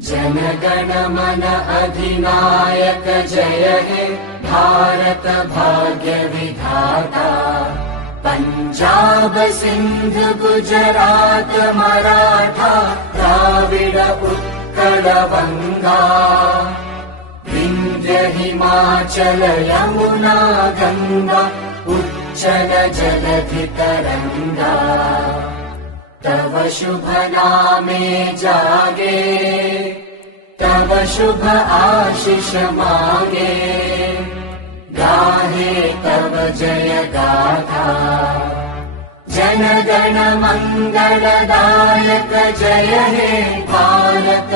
जनगण मन अधिनायक जय हे भारत भाग्य विधाता। पंजाब सिंध गुजरात मराठा द्राविड उत्कल बंगा। विंध्य हिमाचल यमुना गंगा उच्चल जलधि तरंगा। तव शुभ नामे जागे तव शुभ आशीष मागे। गाहे तव जय गाथा जनगण मंगलदायक जय हे भारत